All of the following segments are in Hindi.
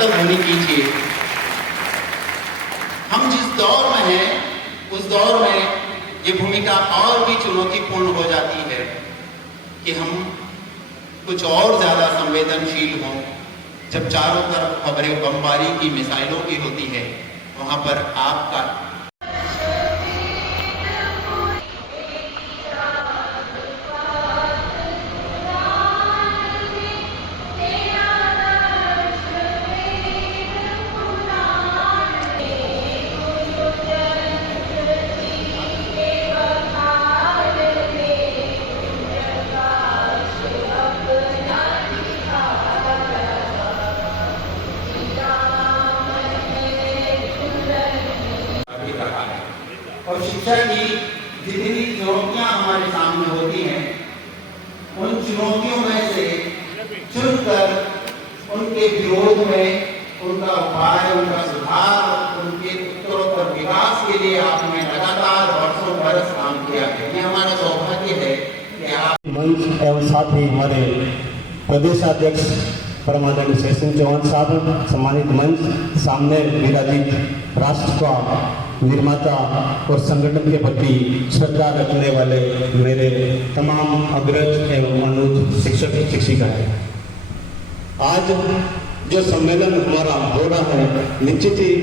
कर्तव्य कीजिए। हम जिस दौर में हैं उस दौर में ये भूमिका और भी चुनौतीपूर्ण हो जाती है कि हम कुछ और ज़्यादा संवेदनशील हों। जब चारों तरफ खबरें बमबारी की, मिसाइलों की होती है, वहाँ पर आपका और शिक्षा की जितनी चुनौतियां हमारे सामने होती हैं, उन चुनौतियों में से चुनकर उनके विरोध में उनका उपाय, उनका सुधार, उनके उत्तरोत्तर विकास के लिए आपने लगातार वर्षों बरस काम किया है। ये हमारा सौभाग्य है कि आप मंच एवं साथ ही हमारे प्रदेशाध्यक्ष परमादरणीय शेषन चौहान साहब, सम्मानित मंच, सामने विराजित राष्ट्र का निर्माता और संगठन के प्रति श्रद्धा रखने वाले मेरे तमाम अग्रज एवं अनुज शिक्षक शिक्षिकाएं, आज जो सम्मेलन हमारा हो रहा है, निश्चित ही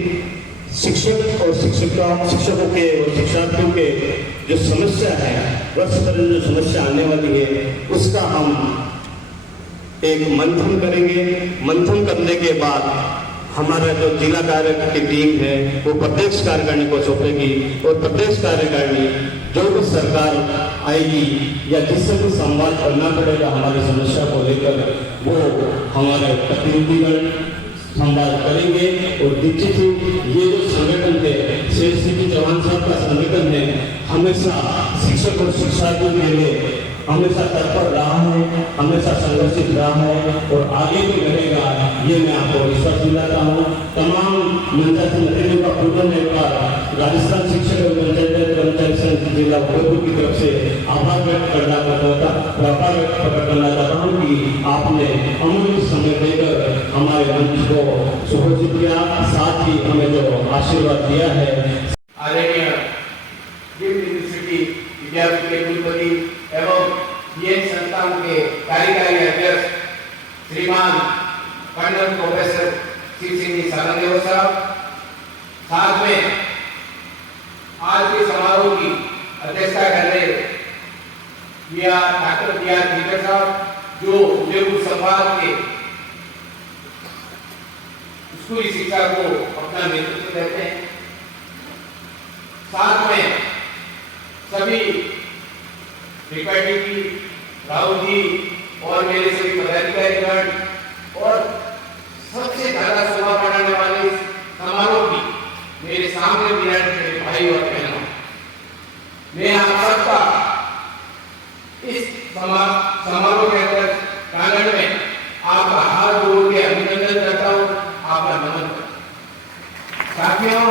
शिक्षक और शिक्षकों के और शिक्षार्थियों के जो समस्या है, वर्ष भर जो समस्या आने वाली है, उसका हम एक मंथन करेंगे। मंथन करने के बाद हमारा जो जिला कार्य की टीम है वो प्रदेश कार्यकारिणी को सौंपेगी और प्रदेश कार्यकारिणी जो भी सरकार आएगी या जिससे भी संवाद करना पड़ेगा हमारी समस्या को लेकर, वो हमारे प्रतिनिधिगण संवाद करेंगे। और निश्चित ही ये जो संगठन है, शेषन चौहान साहब का संगठन है, हमेशा शिक्षक और शिक्षार्थियों के लिए हमेशा तत्पर रहा है, हमेशा संघर्षित रहा है और आगे भी रहेगा, ये मैं आपको विश्वास दिलाता हूँ। तमाम मंचासीन का पूर्व में एक बार राजस्थान शिक्षक एवं पंचायत कर्मचारी संघ जिला उदयपुर की तरफ से आभार व्यक्त करना चाहता हूँ कि आपने अमूल्य समय देकर हमारे मंच को सुपोषित किया, साथ ही हमें जो आशीर्वाद दिया है। आदरणीय यूनिवर्सिटी विद्यापीठ के कुलपति एवं ये संस्थान के कार्यकारी अध्यक्ष श्रीमान कर्नल प्रोफेसर शिव सिंह सारंगदेव साहब, साथ में आज के समारोह की अध्यक्षता कर रहे डॉक्टर बी आर टीचर साहब, जो उदयपुर संभाग के स्कूली शिक्षा को अपना नेतृत्व देते हैं, साथ में सभी फैकल्टी, राहुल जी और मेरे सभी पदाधिकारीगण और सबसे ज्यादा शोभा बढ़ाने वाले समारोह की मेरे सामने विराट मेरे भाई और बहनों, मैं आप सबका इस समारोह के अंदर प्रांगण में आपका हाथ जोड़ के अभिनंदन करता हूँ, आपका नमन करता हूँ। साथियों,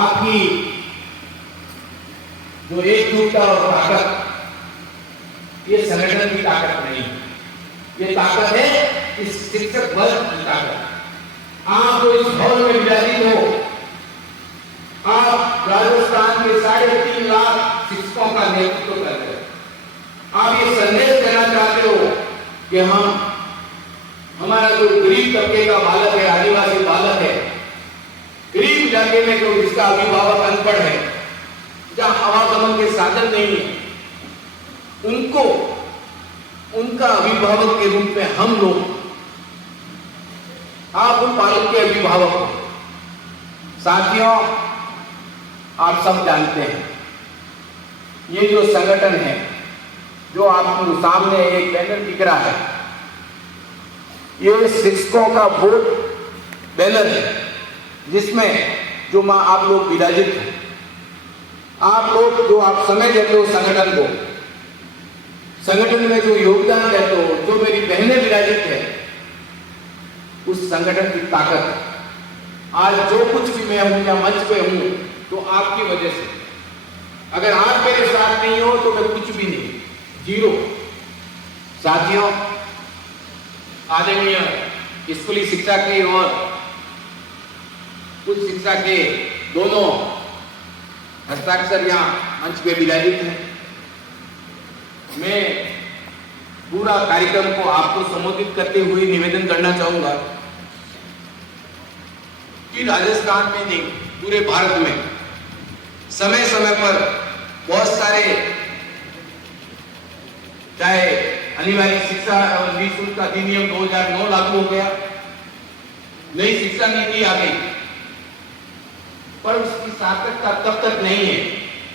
आपकी जो एकजुटता और ताकत, ये संगठन की ताकत नहीं, ये ताकत है इस शिक्षक वर्ग की ताकत। आप जो इस हॉल में विराजित हो, आप राजस्थान के 3.5 लाख शिक्षकों का नेतृत्व कर रहे हो। आप ये संदेश देना चाहते हो कि हमारा जो गरीब तबके का बालक है, आदिवासी बालक है, गरीब इलाके में जो जिसका अभिभावक अनपढ़ है, जहाँ आवागमन के साधन नहीं है, उनको उनका अभिभावक के रूप में हम लोग, आप उन बालक के अभिभावक हो। साथियों, आप सब जानते हैं ये जो संगठन है, जो आपके सामने एक बैनर दिख रहा है, ये शिक्षकों का वोट बैनर है, जिसमें जो आप लोग विराजित हैं, आप लोग जो आप समय देते हो संगठन को, संगठन में जो योगदान देते हो, जो मेरी बहनें विराजित है, उस संगठन की ताकत। आज जो कुछ भी मैं हूं या मंच पे हूं, तो आपकी वजह से। अगर आप मेरे साथ नहीं हो तो मैं कुछ भी नहीं, जीरो। साथियों, आदरणीय स्कूली शिक्षा के और उच्च शिक्षा के दोनों हस्ताक्षर यहाँ मंच पे विराजित हैं। मैं पूरा कार्यक्रम को आपको संबोधित करते हुए निवेदन करना चाहूंगा कि राजस्थान में नहीं, पूरे भारत में समय समय पर बहुत सारे, चाहे अनिवार्य शिक्षा और निःशुल्क अधिनियम 2009 लागू हो गया, नई शिक्षा नीति आ गई, पर उसकी सार्थकता तब तक नहीं है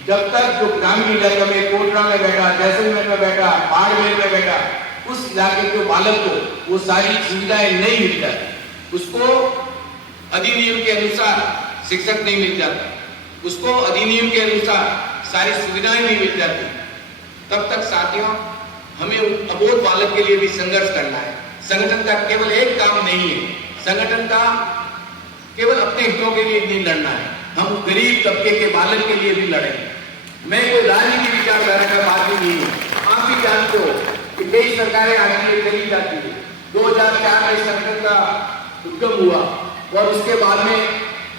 जब तक जो ग्रामीण इलाके में कोटरा में बैठा, जैसलमेर में बैठा, बाड़मेर में बैठा, उस इलाके के बालक को वो सारी सुविधाएं नहीं मिल जाती, उसको अधिनियम के अनुसार शिक्षक नहीं मिल जाता, उसको अधिनियम के अनुसार सारी सुविधाएं नहीं मिल जाती, तब तक साथियों हमें अबोध बालक के लिए भी संघर्ष करना है। संगठन का केवल एक काम नहीं है, संगठन का केवल अपने हितों के लिए नहीं लड़ना है, हम गरीब तबके के बालक के लिए भी लड़ेंगे। मैं कोई राजनीति विचारधारा का बात ही नहीं हूँ। आप भी जानते हो कि कई सरकारें आगे चली जाती है। 2004 में संगठन का उद्गम हुआ और उसके बाद में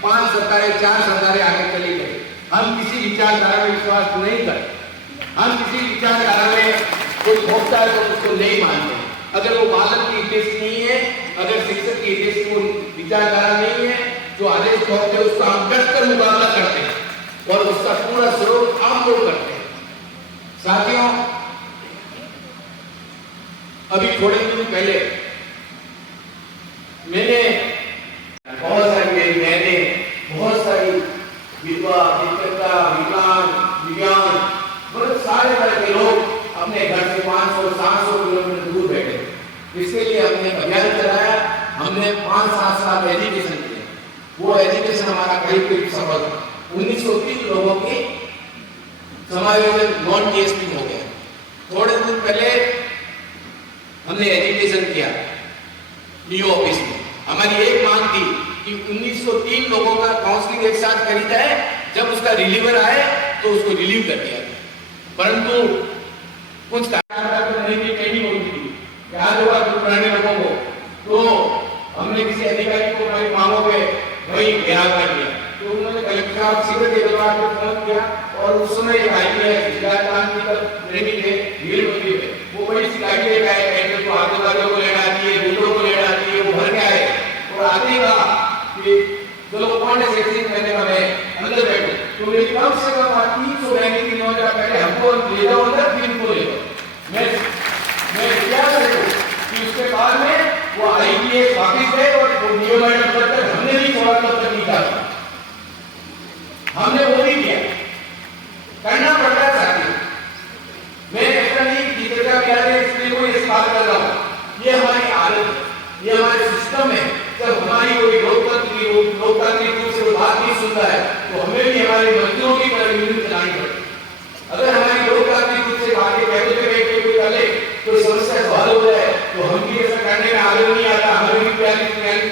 5 सरकारें, 4 सरकारें आगे चली गई। हम किसी विचारधारा में विश्वास नहीं करते, हम किसी विचारधारा में कोई भोगता है तो उसको नहीं मानते। अगर वो बालक की हितैषी नहीं है, अगर शिक्षक की हितैषी वो विचारधारा नहीं है, जो आदेश भोगते हैं उसका हम डटकर मुकाबला करते हैं और उसका पूरा स्वरूप आप लोग करते हैं। साथियों, अभी थोड़े दिन पहले मैंने बहुत सारी मेरी बहनें, बहुत सारी विधवा, विकलांग, दिव्यांग, बहुत सारे तरह के लोग अपने घर से 500-700 किलोमीटर दूर बैठे। इसके लिए हमने अभियान चलाया, हमने 5-7 साल एजुकेशन किया। वो एजुकेशन हमारा करीब करीब सफल 1930 लोगों की समायोजन नॉन टीएसपी हो गया। थोड़े दिन पहले हमने एजुकेशन किया डीओ ऑफिस में। हमारी एक मांग थी कि 1903 लोगों का काउंसलिंग एक साथ करी जाए, जब उसका रिलीवर आए तो उसको रिलीव कर दिया जाए, परंतु कुछ ट्रेनिंग होती थी, याद होगा कुछ पुराने लोगों को, तो हमने किसी अधिकारी को हमारी मांगों पे वही घेराव कर दिया। तो उन्होंने कलेक्टर साहब सीधे देवलवार को फोन किया और उस समय एक आईपीएस ट्रेनिंग थे भीड़ मंदिर में, वो बड़ी शिकायत लेकर आए, कहते तो आतंकवादियों को लेना आती है, गुंडों को लेना आती है, वो भर के आए और आते ही कहा कि चलो कौन है सेक्शन, मैंने कहा मैं अंदर बैठो। तो मेरी कम से कम 300 बहनें 3 हज़ार पहले हमको ले जाओ अंदर, फिर इनको ले जाओ। मैं क्या करूँ कि उसके बाद में वो आईपीएस वापिस गए और वो नियम करकर हमने भी छोड़ा, तब तक नहीं कहा, हमने वो भी किया, करना पड़ता है साथियों। मैं ऐसा नहीं टीचर का इसलिए कोई इस बात कर रहा हूँ, ये हमारी आदत है, ये हमारे सिस्टम है। जब हमारी कोई लोकतांत्रिक रूप से बात नहीं सुनता है तो हमें भी हमारे मजदूरों की तरह चलानी पड़ती। अगर हमारी लोकतांत्रिक रूप से आगे बैठे बैठ के कोई चले तो समस्या हल हो जाए, तो हम भी ऐसा करने में आगे नहीं आता। हमें भी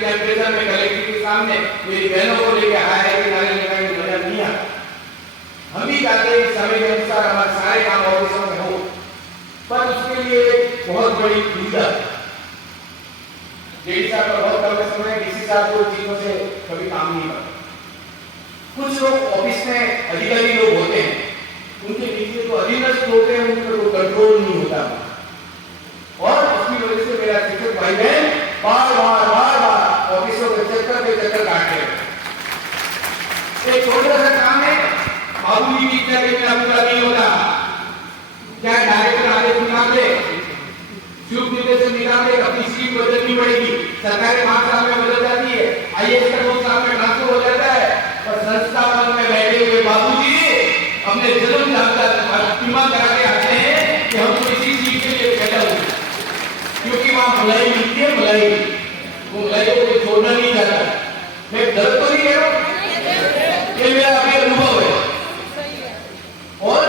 टेम्परेचर में कलेक्टर के सामने मेरी बहनों को लेकर आया है कि नारे लगाने में मजा नहीं आता। हम भी चाहते हैं कि समय के अनुसार हमारे सारे काम ऑफिसों में हो, पर उसके लिए बहुत बड़ी दुविधा। डीडी साहब का बहुत कम समय, डीसी साहब को चीजों से कभी काम नहीं करता। कुछ लोग ऑफिस में अधिकारी लोग होते हैं, उनके नीचे जो अधीनस्थ होते हैं उन पर कंट्रोल नहीं होता और उसकी वजह से मेरा शिक्षक भाई बहन बार ऑफिसों के चक्कर काटते हैं। एक छोटा सा काम है, बाबूजी की इच्छा के बिना पूरा नहीं होता। क्या डायरेक्टर आदेश निकाल दे, चुप निर्देशन निकाल दे, अपनी सीट बदलनी पड़ेगी। सरकारी 5 साल में बदल जाती है, आईएएस का 2 साल में ट्रांसफर हो जाता है, और संस्था भवन में बैठे हुए बाबूजी अपने जन्म बीमा करा के आते हैं कि हम तो इसी चीज के लिए पैदा हुए, क्योंकि वहां भलाई मिलती है, भलाई वो भलाई को छोड़ना नहीं चाहता। मैं गलत तो नहीं कह रहा हूं, ये मेरा अभी अनुभव है और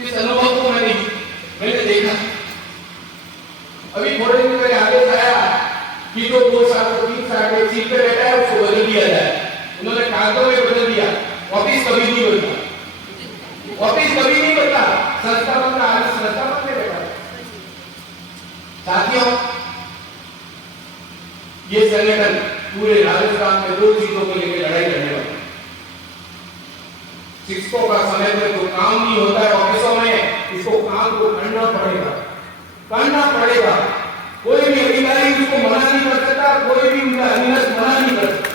इस अनुभव को मैंने देखा। अभी थोड़े दिन पहले आदेश आया कि जो 2 साल 3 साल के सीट पे बैठा है उसको बदल दिया जाए। उन्होंने कागजों में बदल दिया, ऑफिस कभी नहीं बदला, ऑफिस कभी नहीं बदला, संस्थापन का आदेश संस्थापन में बैठा। साथियों, ये संगठन पूरे राजस्थान में 2 चीजों को लेकर लड़ाई लड़ने वाला है। शिक्षकों का समय पे तो काम नहीं होता है ऑफिसों में, इसको काम को करना पड़ेगा। कोई भी अधिकारी उसको मना नहीं कर सकता, कोई भी उनका अधीनस्थ मना नहीं कर सकता।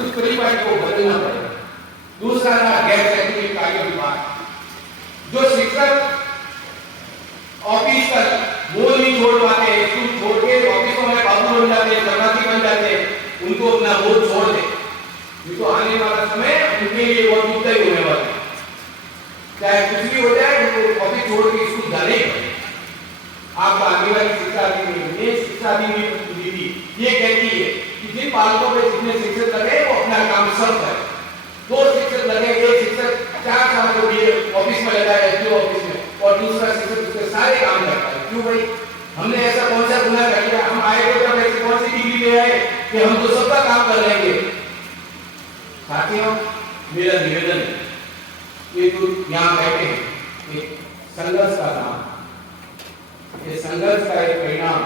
उस परिवार को बदलना पड़ेगा। दूसरा रहा गैर शैक्षणिक कार्य विभाग, जो शिक्षक ऑफिस तक वो नहीं छोड़ पाते, स्कूल छोड़ के ऑफिसों में बाबू बन जाते, चपरासी बन जाते, उनको अपना बोझ छोड़ दे। तो आने वाला समय उनके लिए बहुत दुखदायी होने वाला है। चाहे कुछ भी हो जाए, उनको ऑफिस छोड़ के स्कूल जाने ही पड़े। आपका आगे वाली शिक्षा नीति ये कहती है कि जिन पालकों पे जितने शिक्षक लगे वो अपना काम सब करें। 2 शिक्षक लगे, एक शिक्षक 4 साल को भी ऑफिस में लगा है, एसडीओ ऑफिस में, और दूसरा शिक्षक उसके सारे काम करता है। क्यों भाई? हमने ऐसा कौन सा गुनाह कर लिया? हम आए थे तब ऐसी कौन सी डिग्री ले आए कि हम तो सबका काम कर लेंगे? साथियों, मेरा निवेदन है, ये जो यहाँ बैठे हैं, एक संघर्ष का नाम, ये संघर्ष का एक परिणाम,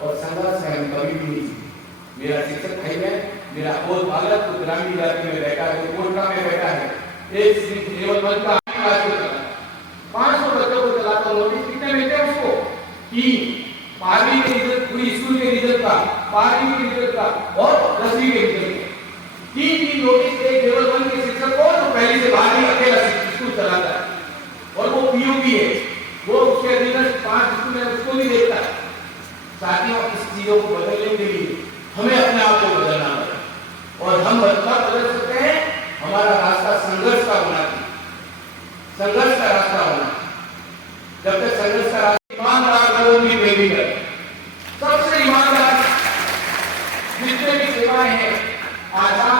और संघर्ष है हम कभी भी नहीं जीते। मेरा शिक्षक भाई है, मेरा और बालक तो ग्रामीण इलाके में बैठा है, तो कोटा में बैठा है, एक लेवल 1 का क्लास में चला, 500 बच्चों को चलाता, नोटिस कितने मिलते हैं उसको? कि 12वीं के रिजल्ट, पूरी स्कूल के रिजल्ट का, 12वीं के रिजल्ट का और 10वीं के रिजल्ट का 3 नोटिस एक लेवल 1 के शिक्षक को, जो पहले से बाहर ही अकेला स्कूल चलाता है, और वो पीओ भी है, वो उसके अधीनस्थ 5 स्कूल में उसको भी देखता है। साथियों, इस चीजों को बदलने के लिए हमें अपने आप को बदलना पड़ेगा, और हम बदल सकते हैं। हमारा रास्ता संघर्ष का होना चाहिए, संघर्ष का रास्ता होना। जब तक संघर्ष का रास्ता ईमानदार लोगों की प्रेमी करे, सबसे ईमानदार जितने भी सेवाएं हैं, आसान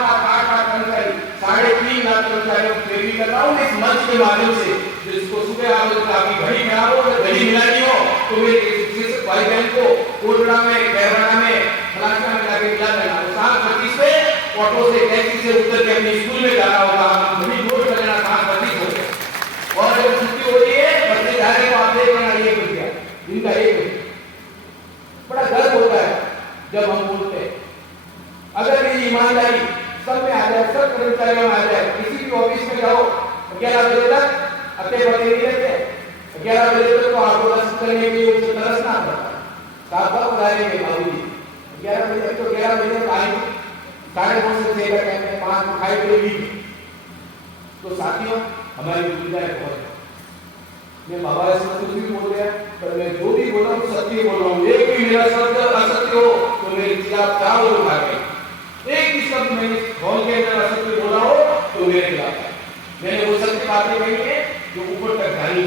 कर्मचारी 3.5 लाख कर्मचारियों की प्रेमी कर रहा हूँ इस मंच के माध्यम से। जिसको सुबह आप आपकी घड़ी खराब हो, घड़ी मिलानी हो, तो मेरे भाई बहन को कोटड़ा में, कैराना में, फलाना में जाके मिला देना। 7:25 पे ऑटो से, टैक्सी से उतर के अपने स्कूल में जाना होगा, घड़ी नोट कर लेना 7:25 हो गया, और जब छुट्टी हो रही है बच्चे जा रहे हो, आप देख लेना 1 बज गया, इनका 1 बजे। बड़ा गर्व होता है जब हम बोलते हैं। अगर ये ईमानदारी सब में आ जाए, सब कर्मचारियों में आ जाए, किसी भी ऑफिस में जाओ 11 बजे तक अकेले बचे नहीं रहते, 11 बजे तक तो आपको रस करने के लिए उसे तरसना पड़ता है। साहब बुलाएंगे बाबूजी, 11 बजे तक तो 11 बजे तक आएंगे, 5:30 से 6 तक आएंगे, 5 को खाई पड़ेगी। तो साथियों, हमारी जिम्मेदारी बहुत है। मैं बाबा से कुछ भी बोल गया, पर मैं जो भी बोल रहा हूँ सत्य बोल रहा हूँ। एक भी मेरा शब्द असत्य हो तो मेरे खिलाफ 4 लोग उठा गए। एक भी शब्द मैंने कौन के अंदर असत्य बोला हो तो मेरे खिलाफ है। मैंने वो सत्य बातें कही है जो ऊपर तक जानी।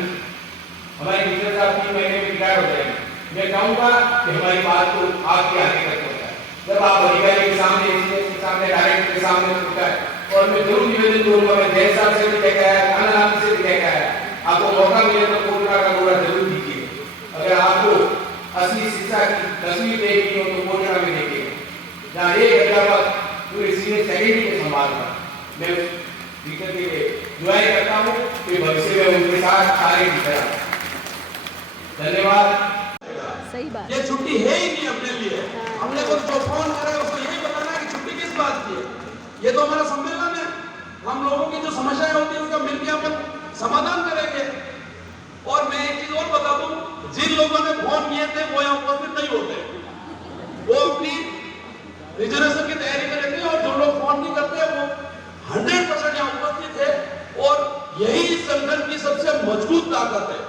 हमारे मित्र साहब 3 महीने में रिटायर हो जाएंगे। मैं चाहूंगा कि हमारी बात को आपके आगे तक पहुंचाए। जब आप अधिकारी के सामने डायरेक्टर के सामने पहुंचाए, और मैं जरूर निवेदन करूंगा, मैं जय साहब से भी कहकर आया, खाना से भी कहकर आया, आपको मौका मिले तो कोटरा का दौरा जरूर कीजिए। अगर आपको असली शिक्षा की तस्वीर देखनी हो तो कोटरा में देखिए, जहाँ एक अध्यापक पूरे सीनियर सेकेंडरी को संभालता। मैं टीचर के लिए दुआएं करता हूँ कि भविष्य में उनके साथ कार्य करें। धन्यवाद। सही बात। ये छुट्टी है ही नहीं अपने लिए। हमने तो जो फोन करा उसको यही बताना है कि छुट्टी किस बात की है। ये तो हमारा सम्मेलन है, हम लोगों की जो समस्याएं होती है उसका मिलकर अपन समाधान करेंगे। और मैं एक चीज और बता दूं, जिन लोगों ने फोन किए थे वो यहाँ उपस्थित नहीं होते, वो अपनी रिजर्वेशन की तैयारी करेंगे, और जो लोग फोन नहीं करते वो 100% यहाँ उपस्थित है। और यही इस संगठन की सबसे मजबूत ताकत है।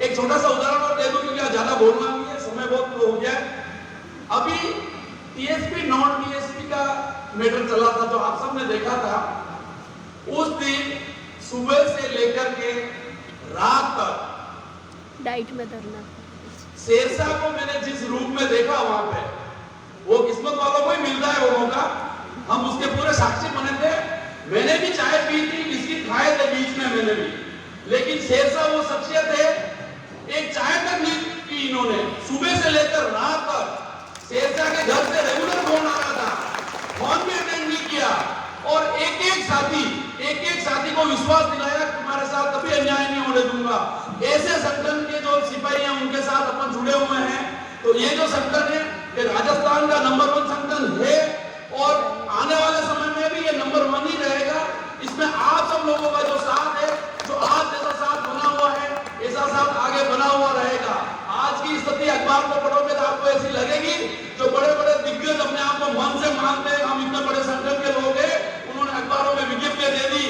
एक छोटा सा उदाहरण और दे दूं क्योंकि आज ज्यादा बोलना नहीं है, समय बहुत हो गया। अभी टीएसपी नॉन टीएसपी का मैटर चला था जो आप सबने देखा था। उस दिन सुबह से लेकर के रात तक डाइट में धरना शेरशाह को मैंने जिस रूप में देखा वहां पे, वो किस्मत वालों को ही मिलता है वो मौका। हम उसके पूरे साक्षी बने थे। मैंने भी चाय पी थी, बिस्किट खाए थे बीच में मैंने भी, लेकिन शेरशाह वो शख्सियत है, एक चाय तक नहीं पी इन्होंने। सुबह से लेकर रात तक शेरशाह के घर से रेगुलर फोन आ रहा था, फोन भी अटेंड नहीं किया, और एक एक साथी को विश्वास दिलाया कि तुम्हारे साथ कभी अन्याय नहीं होने दूंगा। ऐसे संगठन के जो सिपाही हैं उनके साथ अपन जुड़े हुए हैं। तो ये जो संगठन है ये राजस्थान का नंबर 1 संगठन है और आने वाले समय में भी ये नंबर 1 ही रहेगा। इसमें आप सब लोगों का जो साथ है, जो आज जैसा साथ बना हुआ है, ऐसा साथ आगे बना हुआ रहेगा। आज की स्थिति अखबार को पढ़ोगे तो आपको ऐसी लगेगी, जो बड़े बड़े दिग्गज अपने आप को मन से मानते हैं, हम इतने बड़े संगठन के लोग हैं, उन्होंने अखबारों में विज्ञप्ति दे दी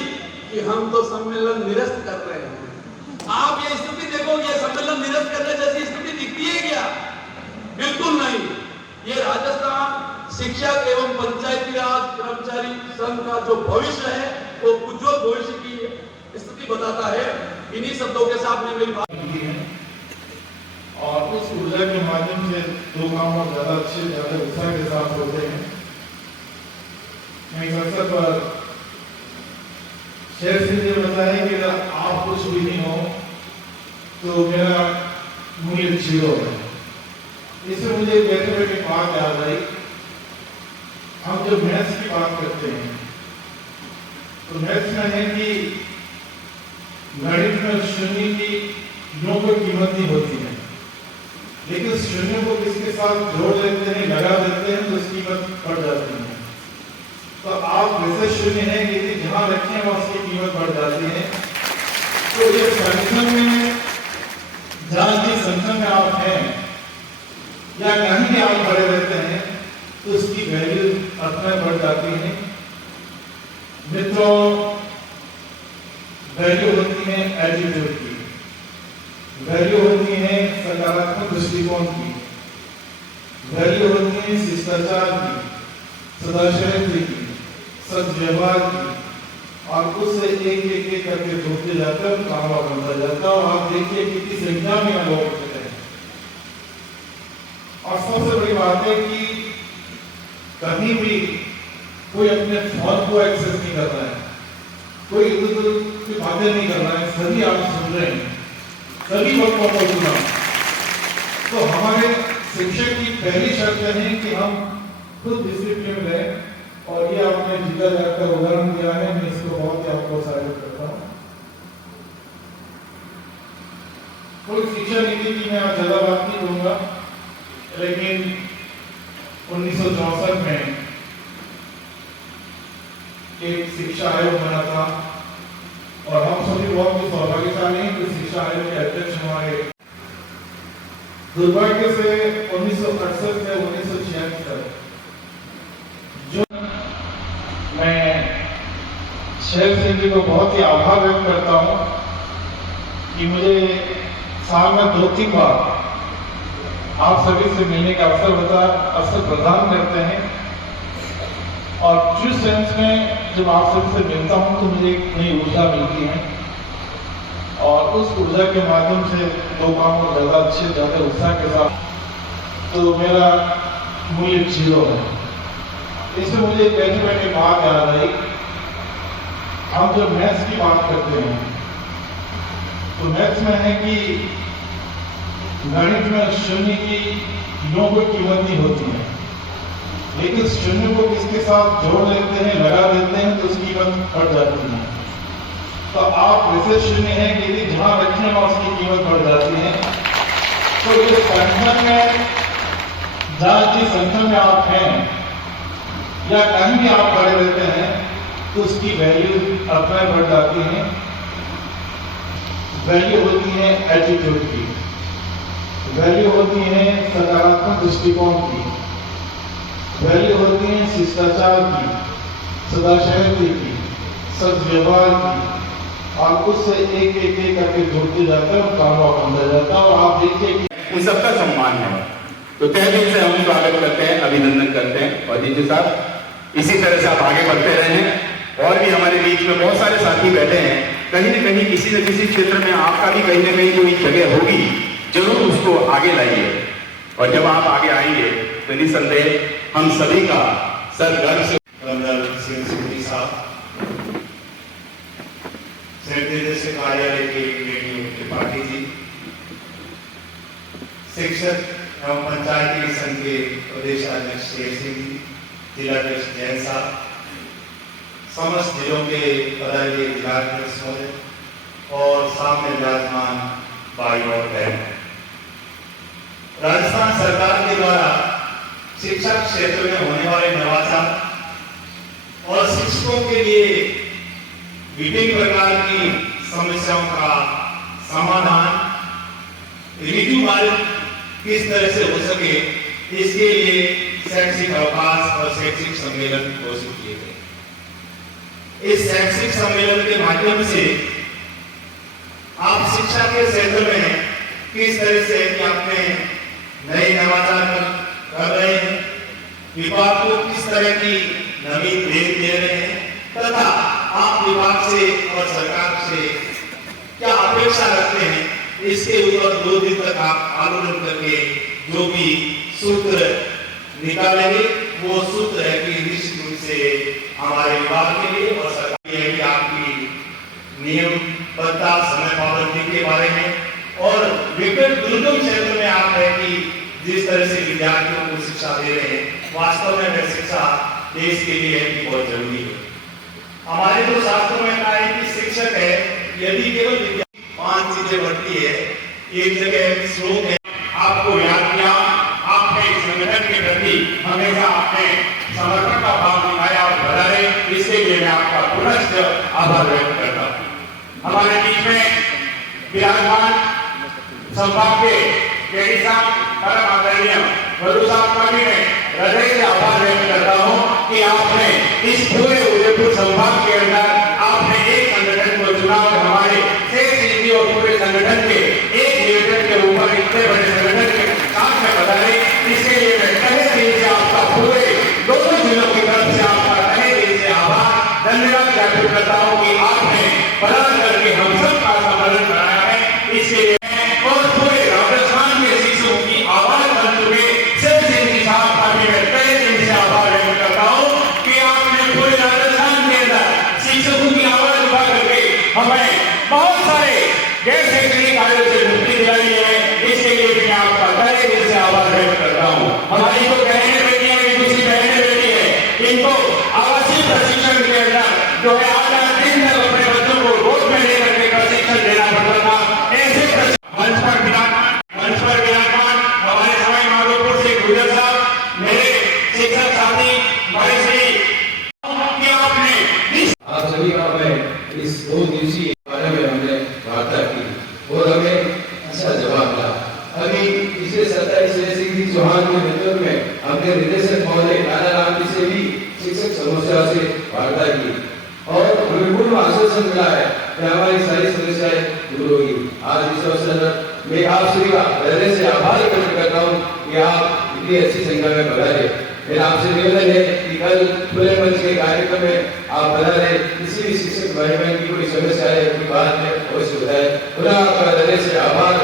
कि हम तो सम्मेलन निरस्त कर रहे हैं। आप ये स्थिति देखो, ये सम्मेलन निरस्त करने जैसी स्थिति दिखती है क्या? बिल्कुल नहीं। ये राजस्थान शिक्षक एवं पंचायती राज कर्मचारी संघ का जो भविष्य है वो उज्जवल भविष्य की स्थिति बताता है। इन्हीं शब्दों के साथ मैं मेरी बात की है और उस ऊर्जा के माध्यम से दो काम और ज्यादा अच्छे, ज्यादा उत्साह के साथ होते हैं। मैं इस अवसर पर शेर सिंह ने बताया कि अगर आप कुछ भी नहीं हो तो मेरा मूल्य 0 है। इससे मुझे बैठे बैठे बात याद आई। हम जब मैथ्स की बात करते हैं तो मैथ्स में है कि गणित में शून्य की कोई कीमत नहीं होती है, लेकिन शून्य को किसके साथ जोड़ लेते हैं, लगा देते हैं तो उसकी कीमत बढ़ जाती है। तो आप वैसे शून्य है कि जहां रखें वहां उसकी कीमत बढ़ जाती है। तो ये संगठन में जहां जिस संगठन में आप हैं या कहीं भी आप खड़े रहते हैं तो उसकी वैल्यू अपने बढ़ जाती है। मित्रों, वैल्यू होती है एटीट्यूड की, वैल्यू होती है सकारात्मक दृष्टिकोण की, वैल्यू होती है शिष्टाचार की, सदाचरित्र की, सद्व्यवहार की, और उससे एक एक करके जोड़ते जाते हैं, कामवा बनता जाता है। और आप देखिए कितनी संख्या में लोग होते हैं। और सबसे बड़ी बात है कि कहीं भी कोई अपने फोन को एक्सेस नहीं कर रहा है, कोई इधर की बातें नहीं कर रहा है, सभी आप सुन रहे हैं, सभी वक्तों को सुना। तो हमारे शिक्षक की पहली शर्त है कि हम खुद डिसिप्लिन रहें। और ये आपने जिला जाकर उदाहरण दिया है, मैं इसको बहुत ही आपको साबित करता हूँ। कोई शिक्षा नीति की मैं आज ज्यादा बात नहीं करूंगा, लेकिन 1964 में एक शिक्षा आयोग बना था और हम सभी बहुत ही सौभाग्यशाली हैं कि शिक्षा आयोग के अध्यक्ष हमारे दुर्भाग्य से 1968 से 1966 तक जो मैं शेर सिंह जी को बहुत ही आभार व्यक्त करता हूं कि मुझे साल में 2-3 बार आप सभी से मिलने का अवसर प्रदान करते हैं। और ट्रू सेंस में जब आप सभी से मिलता हूं तो मुझे एक नई ऊर्जा मिलती है और उस ऊर्जा के माध्यम से दो काम और ज्यादा अच्छे, ज्यादा उत्साह के साथ तो मेरा मूल्य 0 है। इसमें मुझे बैठे बैठे बात याद आई। हम जब मैथ्स की बात करते हैं तो मैथ्स में है कि गणित में शून्य की कोई कीमत नहीं होती है, लेकिन शून्य को किसके साथ जोड़ लेते हैं, लगा देते हैं तो उसकी कीमत बढ़ जाती है। तो आप वैसे शून्य है कि जहां रखने में उसकी कीमत बढ़ जाती है। तो इस संगठन में जहां जिस संगठन में आप हैं या कहीं भी आप खड़े रहते हैं तो उसकी वैल्यू अपने बढ़ जाती है। वैल्यू होती है एटीट्यूड की, वैल्यू होती है सकारात्मक दृष्टिकोण की, वैल्यू होती है शिष्टाचार की, सदाचरित्र की, सद्व्यवहार की, और उससे एक करके जुड़ते जाता है और कामवा बनता जाता है। और आप देखिए कि उन सबका सम्मान है। तो तहे दिल से हम स्वागत करते हैं, अभिनंदन करते हैं। और जी साहब, इसी तरह से आप आगे बढ़ते रहें। और भी हमारे बीच में बहुत सारे साथी बैठे हैं, कहीं न कहीं किसी न किसी क्षेत्र में आपका भी कहीं न कहीं कोई जगह होगी, जरूर उसको आगे लाइए। और जब आप आगे आएंगे तो निसंदेह हम सभी का सर गर्व से जैसे कार्यालय के त्रिपाठी जी, शिक्षक एवं पंचायती संघ के प्रदेश अध्यक्ष शेर सिंह जी, जिलाध्यक्ष जैन साहब, समस्त जिलों के पदाधिकारी जिलाध्यक्ष और सामने विराजमान भाई और बहन, राजस्थान सरकार के द्वारा शिक्षा क्षेत्र में होने वाले नवाचार और शिक्षकों के लिए विभिन्न प्रकार की समस्याओं का समाधान ऋतुवार किस तरह से हो सके, इसके लिए शैक्षिक अवकाश और शैक्षिक सम्मेलन घोषित किए गए। इस शैक्षिक सम्मेलन के माध्यम से आप शिक्षा के क्षेत्र में किस तरह से अपने नए नवाचार कर रहे हैं, विभाग को किस तरह की नवीन देख दे रहे हैं, तथा आप विभाग से और सरकार से क्या अपेक्षा रखते हैं, इसके ऊपर 2 दिन तक आप आंदोलन करके जो भी सूत्र निकालेंगे वो सूत्र है कि निश्चित रूप से हमारे विभाग के लिए और सरकार के लिए आपकी नियमबद्धता, समय पाबंदी के बारे में और विभिन्न दुर्गम क्षेत्र में आप है कि जिस तरह से विद्यार्थियों को शिक्षा दे रहे हैं, वास्तव में वह शिक्षा देश के लिए है कि बहुत जरूरी है। हमारे तो शास्त्रों में कहा है कि शिक्षक है, यदि केवल 5 चीजें बढ़ती है। एक जगह श्लोक है, आपको याद किया, आपने संगठन के प्रति हमेशा अपने समर्पण का भाव दिखाया और बढ़ाए, इसके लिए मैं आपका पुनः आभार व्यक्त करता हूँ। हमारे बीच में विराजमान संभाग के केडी साहब, परम आदरणीय वरु साहब का भी मैं हृदय से आभार व्यक्त करता हूँ कि आपने इस पूरे उदयपुर संभाग के अंदर आपने एक संगठन को चुना और हमारे शेष और पूरे संगठन के एक निवेदन के ऊपर इतने बड़े संगठन के साथ में बताए, इसके लिए मैं तहे दिल से आपका पूरे दोनों जिलों की तरफ से आपका तहे दिल से आभार धन्यवाद ज्ञापित करता हूँ कि आपने बड़ा करके हम सब का सम्मेलन कराया है। इसके लिए और पूरे राजस्थान के शिक्षकों की आवाज बन चुके सिर्फ सिंह साहब का भी मैं तहे दिल से आभार व्यक्त करता हूँ कि आपने पूरे राजस्थान के अंदर शिक्षकों की आवाज उठा करके हमें बहुत सारे गैर शैक्षणिक कार्यों से मुक्ति दिलाई है। इसके लिए मैं आपका तहे दिल से आभार व्यक्त करता हूँ। हमारी तो बहनें बेटियां भी दूसरी बहनें बेटी है, इनको आवासीय प्रशिक्षण के अंदर जो है 8 दिन तक अपने बच्चों को रोज में लेकर के प्रशिक्षण देना पड़ता था। ऐसे मंच पर विराजमान हमारे सवाई माधोपुर से गुजर साहब, मेरे शिक्षक साथी महेश जी, आपने आप सभी का मैं इस 2 दिवसीय बारे में हमने वार्ता की और हमें अच्छा जवाब मिला। अभी पिछले 27 सिंह जी चौहान के नेतृत्व में हमने निदेशक महोदय कालाराम जी से भी शिक्षक समस्या से वार्ता की और हमें पूर्ण आश्वासन मिला है कि हमारी सारी समस्याएं दूर होगी। आज इस अवसर पर मैं आप सभी का हृदय से आभार व्यक्त करता हूँ कि आप इतनी अच्छी संख्या में पधारे। मेरा आपसे निवेदन है कि कल खुले मंच के कार्यक्रम में आप पधारे, किसी भी शिक्षक भाई बहन की कोई समस्या है, कोई बात है, अवश्य बताएं। पुनः आपका हृदय से आभार।